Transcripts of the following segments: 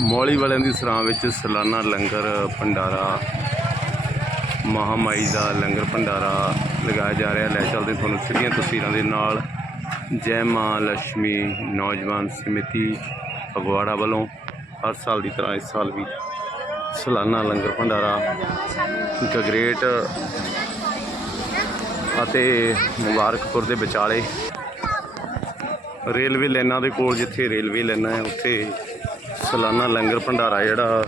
ਮੌਲੀ ਵਾਲਿਆਂ ਦੀ ਸਰਾਂ ਵਿੱਚ ਸਾਲਾਨਾ ਲੰਗਰ ਭੰਡਾਰਾ ਮਹਾਮਾਈ ਦਾ ਲੰਗਰ ਭੰਡਾਰਾ ਲਗਾਇਆ ਜਾ ਰਿਹਾ। ਲੈ ਚੱਲਦੇ ਤੁਹਾਨੂੰ ਸਿੱਧੀਆਂ ਤਸਵੀਰਾਂ ਦੇ ਨਾਲ। ਜੈ ਮਾਂ ਲక్ష్ਮੀ ਨੌਜਵਾਨ ਸਮਿਤੀ ਫਗਵਾੜਾ ਵੱਲੋਂ ਹਰ ਸਾਲ ਦੀ ਤਰ੍ਹਾਂ ਇਸ ਸਾਲ ਵੀ ਸਾਲਾਨਾ ਲੰਗਰ ਭੰਡਾਰਾ ਗਗਰੇਟ ਅਤੇ ਮੁਬਾਰਕਪੁਰ ਦੇ ਵਿਚਾਲੇ ਰੇਲਵੇ ਲਾਈਨਾਂ ਦੇ ਕੋਲ, ਜਿੱਥੇ ਰੇਲਵੇ ਲਾਈਨਾਂ ਹੈ, ਉੱਥੇ ਸਾਲਾਨਾ ਲੰਗਰ ਭੰਡਾਰਾ ਜਿਹੜਾ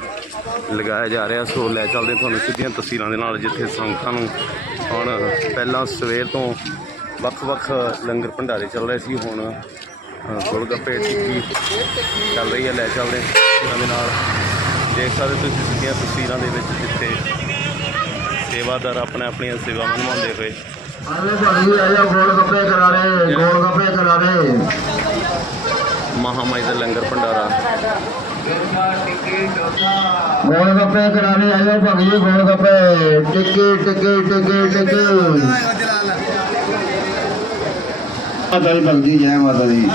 ਲਗਾਇਆ ਜਾ ਰਿਹਾ। ਸੋ ਲੈ ਚੱਲਦੇ ਤੁਹਾਨੂੰ ਸਿੱਧੀਆਂ ਤਸਵੀਰਾਂ ਦੇ ਨਾਲ ਜਿੱਥੇ ਸੰਗਤਾਂ ਨੂੰ ਹੁਣ ਪਹਿਲਾਂ ਸਵੇਰ ਤੋਂ ਵੱਖ-ਵੱਖ ਲੰਗਰ ਭੰਡਾਰੇ ਚੱਲ ਰਹੇ ਸੀ। ਹੁਣ ਗੋਲਗੱਪੇ ਟਿੱਕੀ ਚੱਲ ਰਹੀ ਹੈ। ਲੈ ਚੱਲਦੇ ਤਸਵੀਰਾਂ ਦੇ ਨਾਲ। ਦੇਖ ਸਕਦੇ ਤੁਸੀਂ ਸਿੱਧੀਆਂ ਤਸਵੀਰਾਂ ਦੇ ਵਿੱਚ ਜਿੱਥੇ ਸੇਵਾਦਾਰ ਆਪਣੇ ਆਪਣੀਆਂ ਸੇਵਾਵਾਂ ਨਿਭਾਉਂਦੇ ਹੋਏ। ਆਲੇ ਆਇਆ ਕਰਾ ਰਹੇ ਕਰਾ ਰਹੇ। ਮਹਾਮਾਈ ਦਾ ਲੰਗਰ ਭੰਡਾਰਾ। ਗੋਲ ਗੱਪੇ ਕਰਾ ਰਹੇ ਆਇਆ ਗੋਲ ਗੱਪੇ। ਟਿੱਕੀ ਟਿੱਕੀ ਟਿੱਕੀ ਟਿੱਕੀ। ਮਾਤਾ ਦੀ ਭਗਤੀ ਜੈ ਮਾਤਾ ਦੀ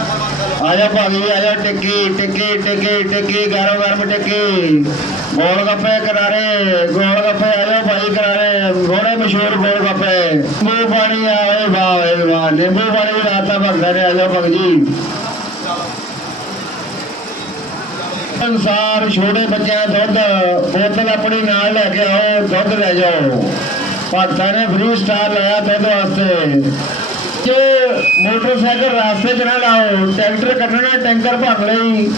ਆਇਆ ਭਾਈ ਆਇਆ ਟਿੱਕੀ ਟਿੱਕੀ ਟਿੱਕੀ ਟਿੱਕੀ, ਗਰਮ ਗਰਮ ਟਿੱਕੀ। ਗੋਲ ਗੱਪੇ ਕਰਾਰੇ ਗੋਲ ਗੱਪੇ ਆਇਆ ਭਾਈ ਕਰਾਰੇ ਬੜੇ ਮਸ਼ਹੂਰ ਗੋਲ ਗੱਪੇ। ਨਿੰਬੂ ਪਾਣੀ ਆਏ ਵਾਹ ਵਾਹ। ਨਿੰਬੂ ਪਾਣੀ ਵੀ ਰਾਤਾ ਭਗਤਾਂ ਨੇ ਆਇਆ ਭਗਜੀ ਅਨਸਾਰ ਛੋਟੇ ਬੱਚਿਆਂ ਦੁੱਧ, ਬੋਤਲ ਆਪਣੀ ਨਾਲ ਲੈ ਕੇ ਆਓ, ਦੁੱਧ ਲੈ ਜਾਓ। ਭਗਤਾਂ ਨੇ ਫ੍ਰੀ ਸਟਾਰ ਲਾਇਆ ਦੁੱਧ ਵਾਸਤੇ। ਜੇ ਮੋਟਰਸਾਈਕਲ ਰਾਸਤੇ 'ਚ ਨਾ ਲਾਓ, ਟਰੈਕਟਰ ਕੱਢਣਾ, ਟੈਂਕਰ ਭਰ ਲਈ,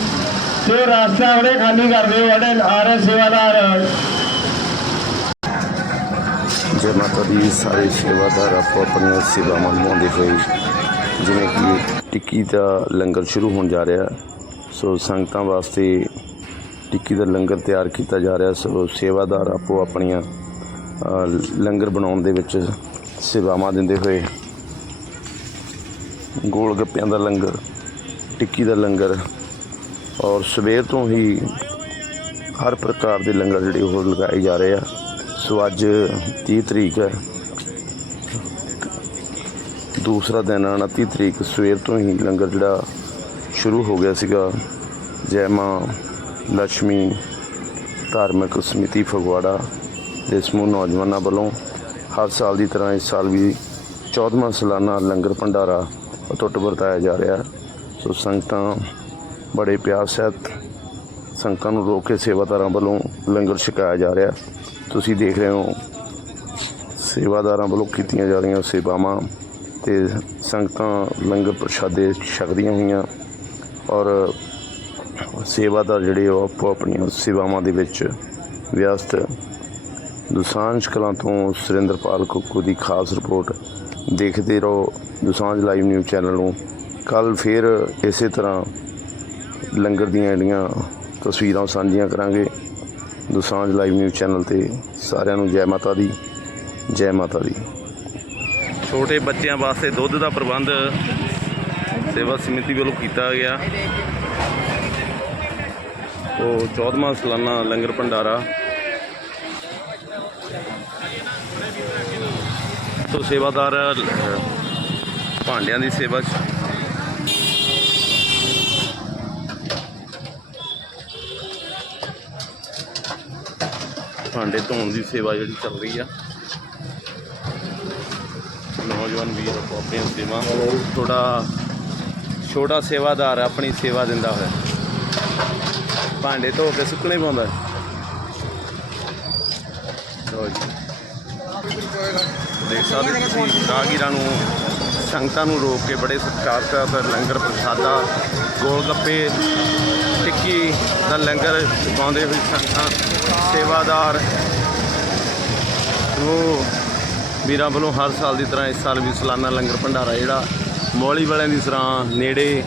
ਤੇ ਰਾਸਤਾ ਉਹਨੇ ਖਾਲੀ ਕਰ ਦਿਓ ਉਹਨੇ ਆ ਸੇਵਾਦਾਰ। ਜੈ ਮਾਤਾ ਦੀ ਸਾਰੇ ਸੇਵਾਦਾਰ ਆਪੋ ਆਪਣੀਆਂ ਸੇਵਾਵਾਂ ਨਿਭਾਉਂਦੇ ਹੋਏ, ਜਿਵੇਂ ਕਿ ਟਿੱਕੀ ਦਾ ਲੰਗਰ ਸ਼ੁਰੂ ਹੋਣ ਜਾ ਰਿਹਾ ਸੋ ਸੰਗਤਾਂ ਵਾਸਤੇ ਟਿੱਕੀ ਦਾ ਲੰਗਰ ਤਿਆਰ ਕੀਤਾ ਜਾ ਰਿਹਾ, ਸੋ ਸੇਵਾਦਾਰ ਆਪੋ ਆਪਣੀਆਂ ਲੰਗਰ ਬਣਾਉਣ ਦੇ ਵਿੱਚ ਸੇਵਾਵਾਂ ਦਿੰਦੇ ਹੋਏ ਗੋਲ ਗੱਪਿਆਂ ਦਾ ਲੰਗਰ, ਟਿੱਕੀ ਦਾ ਲੰਗਰ ਔਰ ਸਵੇਰ ਤੋਂ ਹੀ ਹਰ ਪ੍ਰਕਾਰ ਦੇ ਲੰਗਰ ਜਿਹੜੇ ਉਹ ਲਗਾਏ ਜਾ ਰਹੇ ਆ। ਸੋ ਅੱਜ 30 ਤਰੀਕ ਹੈ। ਦੂਸਰਾ ਦਿਨ ਆ 29 ਤਰੀਕ ਸਵੇਰ ਤੋਂ ਹੀ ਲੰਗਰ ਜਿਹੜਾ ਸ਼ੁਰੂ ਹੋ ਗਿਆ ਸੀਗਾ ਜੈ ਮਾਂ ਲక్ష్ਮੀ ਧਾਰਮਿਕ ਸਮਿਤੀ ਫਗਵਾੜਾ ਦੇ ਸਮੂਹ ਨੌਜਵਾਨਾਂ ਵੱਲੋਂ ਹਰ ਸਾਲ ਦੀ ਤਰ੍ਹਾਂ ਇਸ ਸਾਲ ਵੀ 14ਵਾਂ ਸਾਲਾਨਾ ਲੰਗਰ ਭੰਡਾਰਾ ਅਟੁੱਟ ਵਰਤਾਇਆ ਜਾ ਰਿਹਾ ਸੋ ਸੰਗਤਾਂ ਬੜੇ ਪਿਆਰ ਸਹਿਤ ਸੰਗਤਾਂ ਨੂੰ ਰੋਕ ਕੇ ਸੇਵਾਦਾਰਾਂ ਵੱਲੋਂ ਲੰਗਰ ਛਕਾਇਆ ਜਾ ਰਿਹਾ ਤੁਸੀਂ ਦੇਖ ਰਹੇ ਹੋ, ਸੇਵਾਦਾਰਾਂ ਵੱਲੋਂ ਕੀਤੀਆਂ ਜਾ ਰਹੀਆਂ ਸੇਵਾਵਾਂ ਤੇ ਸੰਗਤਾਂ ਲੰਗਰ ਪ੍ਰਸ਼ਾਦੇ ਛਕਦੀਆਂ ਹੋਈਆਂ। ਔਰ ਸੇਵਾਦਾਰ ਜਿਹੜੇ ਉਹ ਆਪੋ ਆਪਣੀਆਂ ਸੇਵਾਵਾਂ ਦੇ ਵਿੱਚ ਵਿਅਸਤ ਦੁਸਾਂਝ ਕਲਾਂ ਤੋਂ ਸੁਰਿੰਦਰਪਾਲ ਕੁੱਕੂ ਦੀ ਖਾਸ ਰਿਪੋਰਟ ਦੇਖਦੇ ਰਹੋ। ਦੁਸਾਂਝ ਲਾਈਵ ਨਿਊਜ਼ ਚੈਨਲ ਨੂੰ ਕੱਲ ਫਿਰ ਇਸੇ ਤਰ੍ਹਾਂ ਲੰਗਰ ਦੀਆਂ ਜਿਹੜੀਆਂ ਤਸਵੀਰਾਂ ਸਾਂਝੀਆਂ ਕਰਾਂਗੇ। ਦੁਸਾਂਝ ਲਾਈਵ ਨਿਊਜ਼ ਚੈਨਲ ਤੇ ਸਾਰਿਆਂ ਨੂੰ ਜੈ ਮਾਤਾ ਦੀ, ਜੈ ਮਾਤਾ ਦੀ। ਛੋਟੇ ਬੱਚਿਆਂ ਵਾਸਤੇ ਦੁੱਧ ਦਾ ਪ੍ਰਬੰਧ ਸੇਵਾ ਸਮਿਤੀ ਵੱਲੋਂ ਕੀਤਾ ਗਿਆ। ਉਹ 14ਵਾਂ ਸਾਲਾਨਾ ਲੰਗਰ ਭੰਡਾਰਾ। ਤੋਂ ਸੇਵਾਦਾਰ ਭਾਂਡਿਆਂ ਦੀ ਸੇਵਾ ਭਾਂਡੇ ਧੋਣ ਦੀ ਸੇਵਾ ਜਿਹੜੀ ਚੱਲ ਰਹੀ ਆ। ਨੌਜਵਾਨ ਵੀਰ, ਆਪੋ ਆਪਣੀਆਂ ਸੇਵਾ ਥੋੜਾ ਛੋਟਾ ਸੇਵਾਦਾਰ ਆਪਣੀ ਸੇਵਾ ਦਿੰਦਾ ਹੋਇਆ। ਭਾਂਡੇ ਧੋ ਕੇ ਸੁੱਕਣੇ ਪਾਉਂਦਾ। ਲਓ ਜੀ। ਦੇਖ ਸਕਦੇ ਤੁਸੀਂ ਰਾਗੀਰਾਂ ਨੂੰ, ਸੰਗਤਾਂ ਨੂੰ ਰੋਕ ਕੇ ਬੜੇ ਸਤਿਕਾਰ ਸਹਿਤ ਲੰਗਰ ਪ੍ਰਸ਼ਾਦਾ ਗੋਲ ਗੱਪੇ ਟਿੱਕੀ ਦਾ ਲੰਗਰ ਪਾਉਂਦੇ ਹੋਏ ਸੰਗਤਾਂ, ਸੇਵਾਦਾਰ। ਉਹ ਵੀਰਾਂ ਵੱਲੋਂ ਹਰ ਸਾਲ ਦੀ ਤਰ੍ਹਾਂ ਇਸ ਸਾਲ ਵੀ ਸਾਲਾਨਾ ਲੰਗਰ ਭੰਡਾਰਾ ਜਿਹੜਾ ਮੌਲੀ ਵਾਲਿਆਂ ਦੀ ਸਰਾਂ, ਨੇੜੇ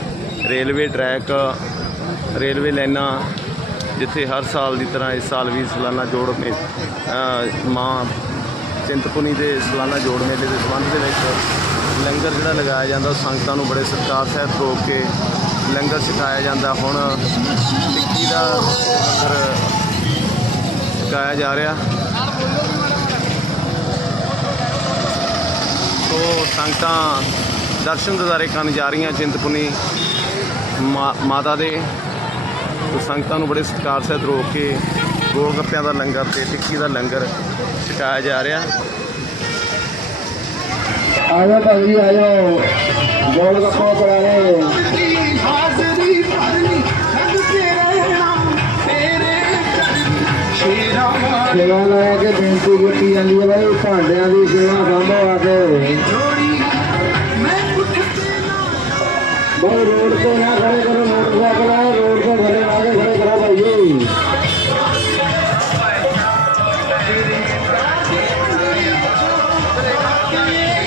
ਰੇਲਵੇ ਟਰੈਕ, ਰੇਲਵੇ ਲਾਈਨਾਂ, ਜਿੱਥੇ ਹਰ ਸਾਲ ਦੀ ਤਰ੍ਹਾਂ ਇਸ ਸਾਲ ਵੀ ਸਾਲਾਨਾ ਜੋੜ ਮੇ ਮਾਂ ਚਿੰਤਪੁਨੀ ਦੇ ਸਾਲਾਨਾ ਜੋੜ ਮੇਲੇ ਦੇ ਸੰਬੰਧ ਦੇ ਵਿੱਚ ਲੰਗਰ ਜਿਹੜਾ ਲਗਾਇਆ ਜਾਂਦਾ ਸੰਗਤਾਂ ਨੂੰ ਬੜੇ ਸਤਿਕਾਰ ਸਹਿਤ ਰੋਕ ਕੇ ਲੰਗਰ ਛਕਾਇਆ ਜਾਂਦਾ। ਹੁਣ ਟਿੱਕੀ ਦਾ ਲੰਗਰ ਛਕਾਇਆ ਜਾ ਰਿਹਾ। ਸੋ ਸੰਗਤਾਂ ਦਰਸ਼ਨ ਦਿਦਾਰੇ ਕਰਨ ਜਾ ਰਹੀਆਂ ਚਿੰਤਪੁਰਨੀ ਮਾ- ਮਾਤਾ ਦੇ। ਸੰਗਤਾਂ ਨੂੰ ਬੜੇ ਸਤਿਕਾਰ ਸਹਿਤ ਰੋਕ ਕੇ ਗੋਲ ਗੱਪਿਆਂ ਦਾ ਲੰਗਰ ਤੇ ਟਿੱਕੀ ਦਾ ਲੰਗਰ ਛਕਾਇਆ ਜਾ ਰਿਹਾ। ਆਜੋ ਭਾਈ ਆਜੋ। ਗੋਲ ਗੱਪੇ ਕਰਾਰੇ ਹਾਜ਼ਰੀ ਸੇਵਾ ਲੈ ਕੇ ਬੇਨਤੀ ਕੀਤੀ ਜਾਂਦੀ ਹੈ ਭਾਈ, ਭਾਂਡਿਆਂ ਦੀ ਸੇਵਾ ਸੰਭੋ ਆ ਕੇ। ਭਾਈ ਰੋਡ ਤੇ ਨਾ ਖੜੇ ਕਰੋ ਮੋਟਰਸਾਈਕਲ ਆ ਰੋਡ ਤੇ ਘਰੇ ਲਾ ਕੇ ਖੜੇ ਕਰੋ ਭਾਈ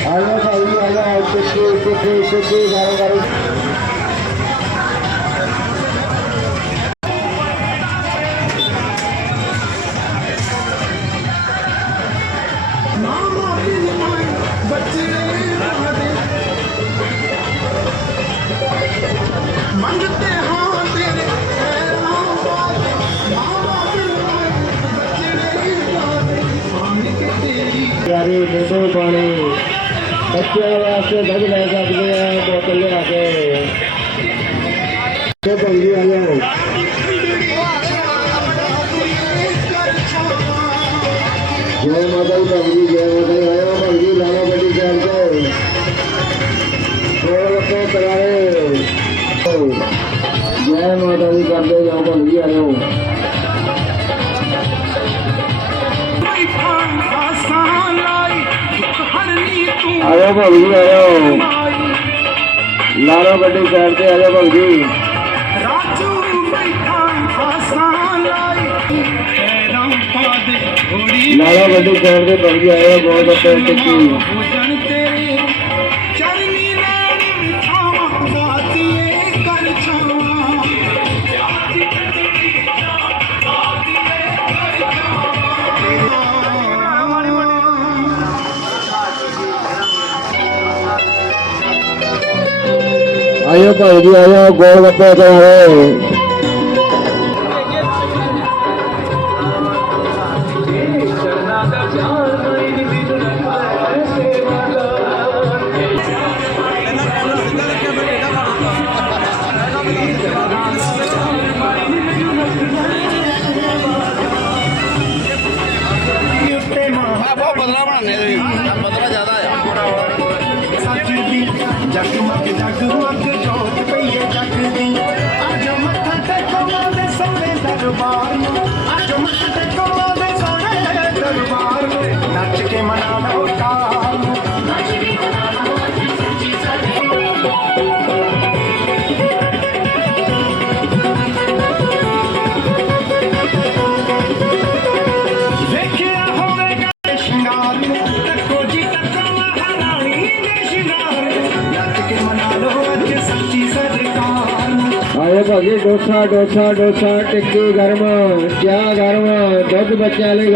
ਆਜੋ ਭਾਈ ਆਜੋ ਟਿੱਕੀ ਟਿੱਕੀ ਟਿੱਕੀ ਗਾਰੋ ਗਾਰੋ ਮਾਮਾ ਜੈ ਮਾਤਾ ਦੀ ਭਗਤੀ ਜੈ ਮਾਤਾ ਦੀ ਆਇਓ ਭਗਤੀ ਲਾਲਾ ਗੱਡੀ ਚੱਲ ਕੇ ਕੋਲ ਕੋ ਕਰਾਏ ਜੈ ਮਾਤਾ ਦੀ ਕਰਦੇ ਜਾਓ ਭਗਤੀ ਆਇਓ ਬੈਠਾਂ ਆਸਾਂ ਲਾਈ ਹਰਨੀ ਤੂੰ ਆਇਓ ਭਗਤੀ ਆਇਓ ਮਾਈ ਲਾਲਾ ਗੱਡੀ ਚੱਲ ਕੇ ਆਇਓ ਭਗਤੀ ਰਾਜੂ ਬੈਠਾ ਆਸਾਂ ਲਾਈ ਪੈਰਾਂ ਪਾਦੇ ਥੋੜੀ ਲਾਲਾ ਗੱਡੀ ਚੱਲ ਕੇ ਭਗਤੀ ਆਇਓ ਬਹੁਤ ਅੱਛੇ ਕਰ ਛਾਵਾਂ। ਆਇਓ ਭਾਈ ਜੀ ਆਇਓ ਗੋਲ ਗੱਪੇ ਖਾਓ Father John. ਅੱਜ ਸੱਚੀ ਸਰਕਾਰ। ਨੂੰ ਆਇਓ ਭਾਜੀ, ਡੋਸਾ ਡੋਸਾ ਡੋਸਾ, ਟਿੱਕੀ ਗਰਮ, ਕਿਆ ਗਰਮ, ਦੁੱਧ ਬੱਚਿਆਂ ਲਈ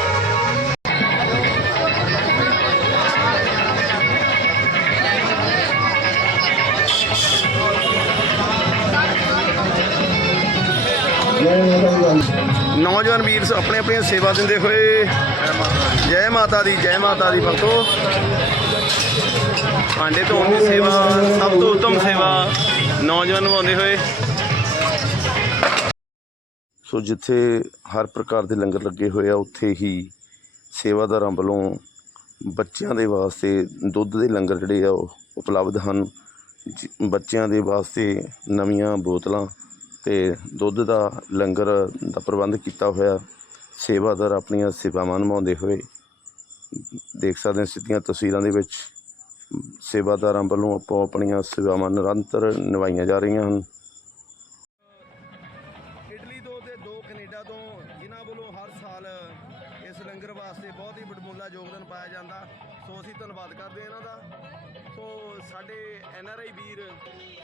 ਨੌਜਵਾਨ ਵੀਰ ਆਪਣੇ ਆਪਣੀਆਂ ਸੇਵਾ ਦਿੰਦੇ ਹੋਏ ਜੈ ਮਾਤਾ ਦੀ, ਜੈ ਮਾਤਾ ਦੀ ਭਗਤੋ। ਭਾਂਡੇ ਧੋਣ ਦੀ ਸੇਵਾ, ਸਭ ਤੋਂ ਉੱਤਮ ਸੇਵਾ ਨੌਜਵਾਨ ਨਿਭਾਉਂਦੇ ਹੋਏ। ਸੋ ਜਿੱਥੇ ਹਰ ਪ੍ਰਕਾਰ ਦੇ ਲੰਗਰ ਲੱਗੇ ਹੋਏ ਆ, ਉੱਥੇ ਹੀ ਸੇਵਾਦਾਰਾਂ ਵੱਲੋਂ ਬੱਚਿਆਂ ਦੇ ਵਾਸਤੇ ਦੁੱਧ ਦੇ ਲੰਗਰ ਜਿਹੜੇ ਆ, ਉਹ ਉਪਲਬਧ ਹਨ। ਬੱਚਿਆਂ ਦੇ ਵਾਸਤੇ ਨਵੀਆਂ ਬੋਤਲਾਂ ਤੇ ਦੁੱਧ ਦਾ ਲੰਗਰ ਦਾ ਪ੍ਰਬੰਧ ਕੀਤਾ ਹੋਇਆ। ਸੇਵਾਦਾਰ ਆਪਣੀਆਂ ਸੇਵਾਵਾਂ ਨਿਭਾਉਂਦੇ ਹੋਏ ਦੇਖ ਸਕਦੇ ਸਿੱਧੀਆਂ ਤਸਵੀਰਾਂ ਦੇ ਵਿੱਚ ਸੇਵਾਦਾਰਾਂ ਵੱਲੋਂ ਆਪੋ ਆਪਣੀਆਂ ਸੇਵਾਵਾਂ ਨਿਰੰਤਰ ਨਿਭਾਈਆਂ ਜਾ ਰਹੀਆਂ ਹਨ। ਇਟਲੀ ਤੋਂ ਤੇ ਦੋ ਕੈਨੇਡਾ ਤੋਂ ਜਿਨ੍ਹਾਂ ਵੱਲੋਂ ਹਰ ਸਾਲ ਇਸ ਲੰਗਰ ਵਾਸਤੇ ਬਹੁਤ ਹੀ ਬੜਮੁੱਲਾ ਯੋਗਦਾਨ ਪਾਇਆ ਜਾਂਦਾ। ਸੋ ਅਸੀਂ ਧੰਨਵਾਦ ਕਰਦੇ ਹਾਂ ਇਹਨਾਂ ਦਾ। ਸੋ ਸਾਡੇ N R I Veer,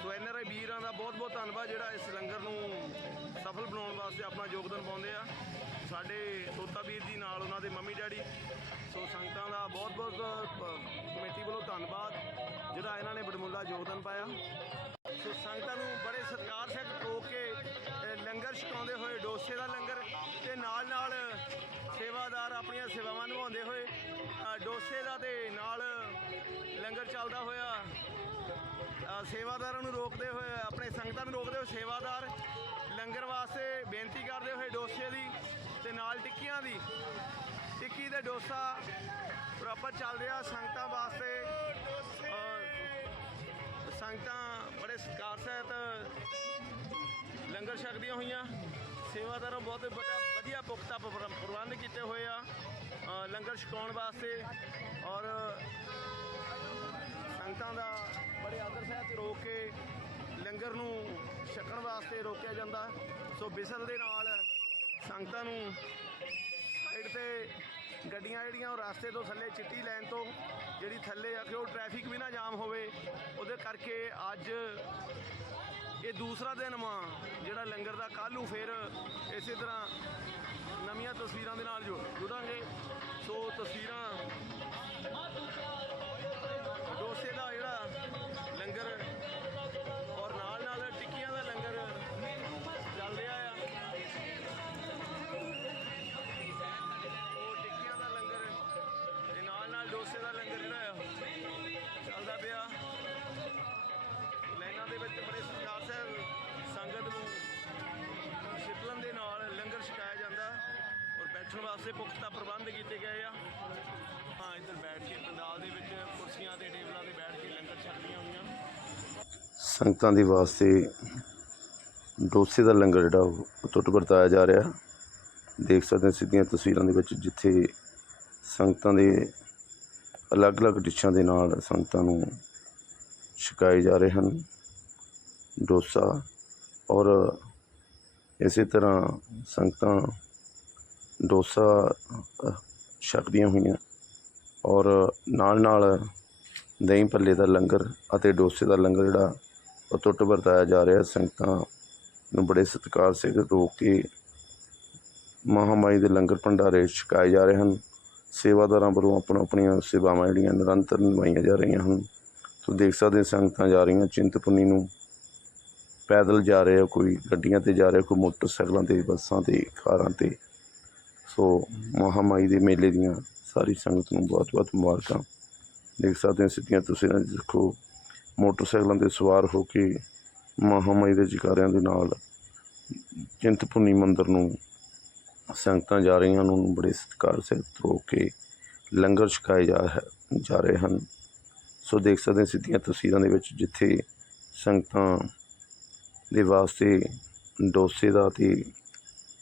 so N R I ਵੀਰਾਂ ਦਾ ਬਹੁਤ ਬਹੁਤ ਧੰਨਵਾਦ ਜਿਹੜਾ ਇਸ ਲੰਗਰ ਨੂੰ ਸਫਲ ਬਣਾਉਣ ਵਾਸਤੇ ਆਪਣਾ ਯੋਗਦਾਨ ਪਾਉਂਦੇ ਆ। ਸਾਡੇ ਤੋਤਾ ਵੀਰ ਜੀ ਨਾਲ ਉਹਨਾਂ ਦੇ ਮੰਮੀ ਡੈਡੀ, ਸੋ ਸੰਗਤਾਂ ਦਾ ਬਹੁਤ ਬਹੁਤ ਕਮੇਟੀ ਵੱਲੋਂ ਧੰਨਵਾਦ, ਜਿਹੜਾ ਇਹਨਾਂ ਨੇ ਬੜਮੁੱਲਾ ਯੋਗਦਾਨ ਪਾਇਆ। ਸੋ ਸੰਗਤਾਂ ਨੂੰ ਬੜੇ ਸਤਿਕਾਰ ਸਹਿਤ ਰੋਕ ਕੇ ਲੰਗਰ ਛਕਾਉਂਦੇ ਹੋਏ, ਡੋਸੇ ਦਾ ਲੰਗਰ ਤੇ ਨਾਲ ਨਾਲ ਸੇਵਾਦਾਰ ਆਪਣੀਆਂ ਸੇਵਾਵਾਂ ਨਿਭਾਉਂਦੇ ਹੋਏ ਡੋਸੇ ਦਾ ਤੇ ਨਾਲ ਲੰਗਰ ਚੱਲਦਾ ਹੋਇਆ। ਸੇਵਾਦਾਰਾਂ ਨੂੰ ਰੋਕਦੇ ਹੋਏ, ਆਪਣੇ ਸੰਗਤਾਂ ਨੂੰ ਰੋਕਦੇ ਹੋਏ ਸੇਵਾਦਾਰ ਲੰਗਰ ਵਾਸਤੇ ਬੇਨਤੀ ਕਰਦੇ ਹੋਏ ਡੋਸੇ ਦੀ ਤੇ ਨਾਲ ਟਿੱਕੀਆਂ ਦੀ। ਟਿੱਕੀ ਤੇ ਡੋਸਾ ਪ੍ਰੋਪਰ ਚੱਲ ਰਿਹਾ ਸੰਗਤਾਂ ਵਾਸਤੇ। ਸੰਗਤਾਂ ਬੜੇ ਸਤਿਕਾਰ ਸਹਿਤ ਲੰਗਰ ਛਕਦੀਆਂ ਹੋਈਆਂ। ਸੇਵਾਦਾਰਾਂ ਬਹੁਤ ਵਧੀਆ ਵਧੀਆ ਪੁਖਤਾ ਪ੍ਰ- ਪ੍ਰਬੰਧ ਕੀਤੇ ਹੋਏ ਆ। ਲੰਗਰ ਛਕਾਉਣ ਵਾਸਤੇ ਔਰ ਸੰਗਤਾਂ ਦਾ ਬੜੇ ਆਦਰ ਸਹਿਤ ਰੋਕ ਕੇ ਲੰਗਰ ਨੂੰ ਛਕਣ ਵਾਸਤੇ ਰੋਕਿਆ ਜਾਂਦਾ। ਸੋ ਬਿਸਲ ਦੇ ਨਾਲ ਸੰਗਤਾਂ ਨੂੰ ਸਾਈਡ ਤੇ ਗੱਡੀਆਂ ਜਿਹੜੀਆਂ ਉਹ ਰਸਤੇ ਤੋਂ ਥੱਲੇ ਚਿੱਟੀ ਲਾਈਨ ਤੋਂ ਜਿਹੜੀ ਥੱਲੇ ਆ, ਕਿ ਉਹ ਟ੍ਰੈਫਿਕ ਵੀ ਨਾ ਜਾਮ ਹੋਵੇ। ਉਹਦੇ ਕਰਕੇ ਅੱਜ ਇਹ ਦੂਸਰਾ ਦਿਨ ਵਾ ਜਿਹੜਾ ਲੰਗਰ ਦਾ ਕੱਲ੍ਹ ਨੂੰ ਫਿਰ ਇਸੇ ਤਰ੍ਹਾਂ ਨਵੀਆਂ ਤਸਵੀਰਾਂ ਦੇ ਨਾਲ ਜੁ- ਜੁੜਾਂਗੇ। ਸੋ ਤਸਵੀਰਾਂ ਡੋਸੇ ਦਾ ਜਿਹੜਾ ਲੰਗਰ ਔਰ ਨਾਲ ਨਾਲ ਟਿੱਕੀਆਂ ਦਾ ਲੰਗਰ ਚੱਲ ਰਿਹਾ ਆ। ਉਹ ਟਿੱਕੀਆਂ ਦਾ ਲੰਗਰ, ਤੇ ਨਾਲ ਨਾਲ ਡੋਸੇ ਦਾ ਲੰਗਰ ਜਿਹੜਾ ਬੈਠਣ ਵਾਸਤੇ ਪੁਖਤਾ ਪ੍ਰਬੰਧ ਕੀਤੇ ਗਏ ਆ। ਹਾਂ, ਇੱਧਰ ਬੈਠ ਕੇ ਪੰਡਾਲ ਦੇ ਵਿੱਚ ਕੁਰਸੀਆਂ ਤੇ ਟੇਬਲਾਂ ਤੇ ਬੈਠ ਕੇ ਲੰਗਰ ਛਕਦੀਆਂ ਹੋਈਆਂ। ਸੰਗਤਾਂ ਦੇ ਵਾਸਤੇ ਡੋਸੇ ਦਾ ਲੰਗਰ ਜਿਹੜਾ ਉਹ ਟੁੱਟ ਵਰਤਾਇਆ ਜਾ ਰਿਹਾ। ਦੇਖ ਸਕਦੇ ਸਿੱਧੀਆਂ ਤਸਵੀਰਾਂ ਦੇ ਵਿੱਚ ਜਿੱਥੇ ਸੰਗਤਾਂ ਦੇ ਅਲੱਗ-ਅਲੱਗ ਡਿਸ਼ਾਂ ਦੇ ਨਾਲ ਸੰਗਤਾਂ ਨੂੰ ਛਕਾਏ ਜਾ ਰਹੇ ਹਨ। ਡੋਸਾ ਔਰ ਇਸੇ ਤਰ੍ਹਾਂ ਸੰਗਤਾਂ ਡੋਸਾ ਛਕਦੀਆਂ ਹੋਈਆਂ ਔਰ ਨਾਲ ਨਾਲ ਦਹੀਂ ਭੱਲੇ ਦਾ ਲੰਗਰ ਅਤੇ ਡੋਸੇ ਦਾ ਲੰਗਰ ਜਿਹੜਾ ਉਹ ਟੁੱਟ ਵਰਤਾਇਆ ਜਾ ਰਿਹਾ। ਸੰਗਤਾਂ ਨੂੰ ਬੜੇ ਸਤਿਕਾਰ ਸੇ ਰੋਕ ਕੇ ਮਹਾਮਾਈ ਦੇ ਲੰਗਰ ਭੰਡਾਰੇ ਛਕਾਏ ਜਾ ਰਹੇ ਹਨ। ਸੇਵਾਦਾਰਾਂ ਵੱਲੋਂ ਆਪਣਾ ਆਪਣੀਆਂ ਸੇਵਾਵਾਂ ਜਿਹੜੀਆਂ ਨਿਰੰਤਰ ਨਿਭਾਈਆਂ ਜਾ ਰਹੀਆਂ ਹਨ। ਤੁਸੀਂ ਦੇਖ ਸਕਦੇ ਹੋ ਸੰਗਤਾਂ ਜਾ ਰਹੀਆਂ ਚਿੰਤਪੁਰਨੀ ਨੂੰ ਪੈਦਲ ਜਾ ਰਹੇ, ਕੋਈ ਗੱਡੀਆਂ ਤੇ ਜਾ ਰਿਹਾ, ਕੋਈ ਮੋਟਰਸਾਈਕਲਾਂ ਤੇ, ਬੱਸਾਂ ਤੇ, ਕਾਰਾਂ ਤੇ। ਸੋ ਮਹਾਮਾਈ ਦੇ ਮੇਲੇ ਦੀਆਂ ਸਾਰੀ ਸੰਗਤ ਨੂੰ ਬਹੁਤ ਬਹੁਤ ਮੁਬਾਰਕਾਂ। ਦੇਖ ਸਕਦੇ ਹੋ ਸਿੱਧੀਆਂ ਤੁਸੀਂ ਦੇਖੋ, ਮੋਟਰਸਾਈਕਲਾਂ ਤੇ ਸਵਾਰ ਹੋ ਕੇ ਮਹਾਮਾਈ ਦੇ ਜਕਾਰਿਆਂ ਦੇ ਨਾਲ ਚਿੰਤਪੁਰਨੀ ਮੰਦਿਰ ਨੂੰ ਸੰਗਤਾਂ ਜਾ ਰਹੀਆਂ ਹਨ, ਉਹਨੂੰ ਬੜੇ ਸਤਿਕਾਰ ਸਹਿਤ ਰੋਕ ਕੇ ਲੰਗਰ ਛਕਾਏ ਜਾ ਹੈ- ਜਾ ਰਹੇ ਹਨ। ਸੋ ਦੇਖ ਸਕਦੇ ਸਿੱਧੀਆਂ ਤਸਵੀਰਾਂ ਦੇ ਵਿੱਚ ਜਿੱਥੇ ਸੰਗਤਾਂ ਦੇ ਵਾਸਤੇ ਡੋਸੇ ਦਾ ਤੇ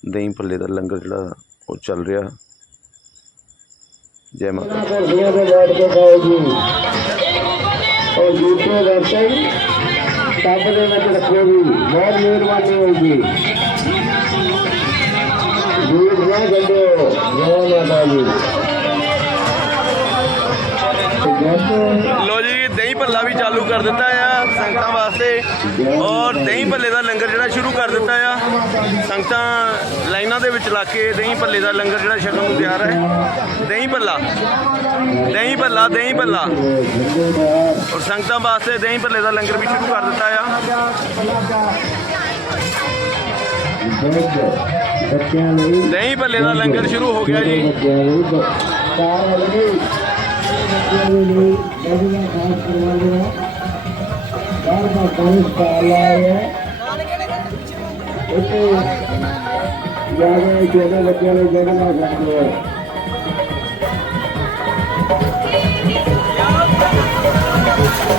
ਦਹੀਂ ਭੱਲੇ ਦਾ ਲੰਗਰ ਜਿਹੜਾ ਉਹ ਚੱਲ ਰਿਹਾ ਜੈ ਮਾਤਾ ਦੀ। ਕੁਰਸੀਆਂ ਤੇ ਬੈਠ ਕੇ ਖਾਓ ਜੀ ਔਰ ਜੂਠੇ ਬਰਤਨ ਟੱਬ ਦੇ ਵਿੱਚ ਰੱਖੋ ਜੀ ਬਹੁਤ ਮਿਹਰਬਾਨੀ ਹੋਊਗੀ ਜੂਠ ਨਾ ਗੰਡੋ ਜੈ ਮਾਤਾ ਜੀ ਜਦ ਲੋ ਜੀ ਦਹੀਂ ਭੱਲਾ ਵੀ ਚਾਲੂ ਕਰ ਦਿੱਤਾ ਆ ਸੰਗਤਾਂ ਵਾਸਤੇ। ਔਰ ਦਹੀਂ ਭੱਲੇ ਦਾ ਲੰਗਰ ਜਿਹੜਾ ਸ਼ੁਰੂ ਕਰ ਦਿੱਤਾ ਆ। ਸੰਗਤਾਂ ਲਾਈਨਾਂ ਦੇ ਵਿੱਚ ਲਾ ਕੇ ਦਹੀਂ ਭੱਲੇ ਦਾ ਲੰਗਰ ਜਿਹੜਾ ਛਕਣ ਨੂੰ ਤਿਆਰ ਹੈ। ਦਹੀਂ ਭੱਲਾ। ਦਹੀਂ ਭੱਲਾ ਦਹੀਂ ਭੱਲਾ। ਔਰ ਸੰਗਤਾਂ ਵਾਸਤੇ ਦਹੀਂ ਭੱਲੇ ਦਾ ਲੰਗਰ ਵੀ ਸ਼ੁਰੂ ਕਰ ਦਿੱਤਾ ਆ। ਦਹੀਂ ਭੱਲੇ ਦਾ ਲੰਗਰ ਸ਼ੁਰੂ ਹੋ ਗਿਆ ਜੀ। ਬੱਚਿਆਂ ਲਈ। ਚਾਰ ਲੱਗੇ ਬੱਚਿਆਂ ਦੇ ਲਈ ਵਧੀਆ ਖਾਸ ਕਰਵਾਉਂਦੇ ਆ ਦਾ ਪਾਣੀ ਸਟਾਲ ਆਇਆ ਹੈ ਇੱਥੇ ਜ਼ਿਆਦਾ ਬੱਚਿਆਂ ਲਈ ਜਗ੍ਹਾ ਨਾ ਸਕਦੇ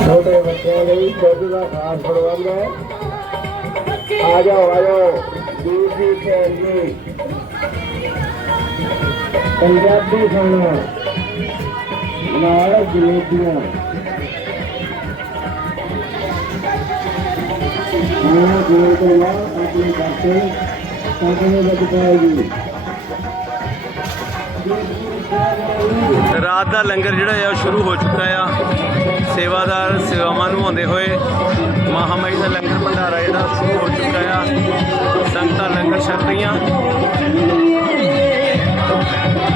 ਛੋਟੇ ਬੱਚਿਆਂ ਲਈ ਦੁੱਧ ਦਾ ਖਾਸ ਪ੍ਰਬੰਧ ਹੈ ਆ ਜਾਓ ਆ ਜਾਓ ਦੂਰ ਦੀ ਭੈਣ ਜੀ ਪੰਜਾਬੀ ਖਾਣਾ ਨਾਲ ਜਲੇਬੀਆਂ ਖਾਣਾ ਜੋੜ ਕੇ ਲਾ ਆਪਣੇ ਕਰਕੇ ਸਾਡੇ ਵਿੱਚ ਪਾਏਗੀ ਰਾਤ ਦਾ ਲੰਗਰ ਜਿਹੜਾ ਆ, ਉਹ ਸ਼ੁਰੂ ਹੋ ਚੁੱਕਾ ਆ। ਸੇਵਾਦਾਰ, ਸੇਵਾਵਾਂ ਨਿਭਾਉਂਦੇ ਹੋਏ ਮਹਾਮਾਈ ਦਾ ਲੰਗਰ ਭੰਡਾਰਾ ਜਿਹੜਾ ਸ਼ੁਰੂ ਹੋ ਚੁੱਕਾ ਆ। ਸੰਗਤਾਂ ਲੰਗਰ ਛਕ ਰਹੀਆਂ।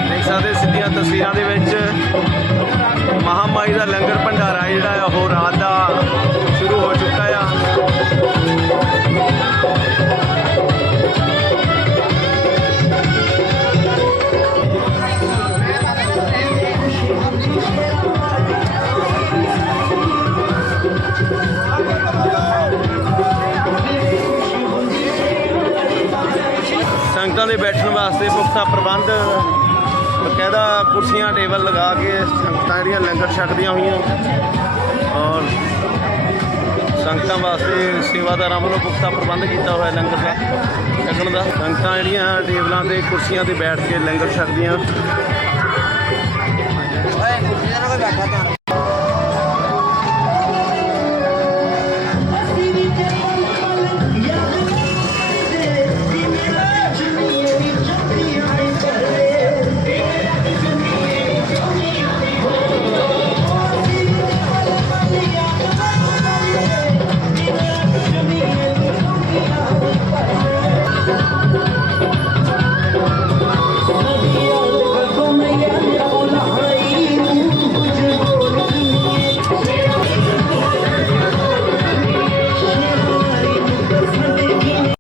ਦੇਖ ਸਕਦੇ ਸਿੱਧੀਆਂ ਤਸਵੀਰਾਂ ਦੇ ਵਿੱਚ ਮਹਾਮਾਈ ਦਾ ਲੰਗਰ ਭੰਡਾਰਾ ਜਿਹੜਾ ਆ, ਉਹ ਰਾਤ ਦਾ ਦੇ ਬੈਠਣ ਵਾਸਤੇ ਪੁਖਤਾ ਪ੍ਰਬੰਧ, ਬਕਾਇਦਾ ਕੁਰਸੀਆਂ, ਟੇਬਲ ਲਗਾ ਕੇ ਸੰਗਤਾਂ ਜਿਹੜੀਆਂ ਲੰਗਰ ਛਕਦੀਆਂ ਹੋਈਆਂ। ਔਰ ਸੰਗਤਾਂ ਵਾਸਤੇ ਸੇਵਾਦਾਰਾਂ ਵੱਲੋਂ ਪੁਖਤਾ ਪ੍ਰਬੰਧ ਕੀਤਾ ਹੋਇਆ ਲੰਗਰ ਦਾ, ਛਕਣ ਦਾ। ਸੰਗਤਾਂ ਜਿਹੜੀਆਂ ਟੇਬਲਾਂ ਤੇ ਕੁਰਸੀਆਂ ਤੇ ਬੈਠ ਕੇ ਲੰਗਰ ਛਕਦੀਆਂ।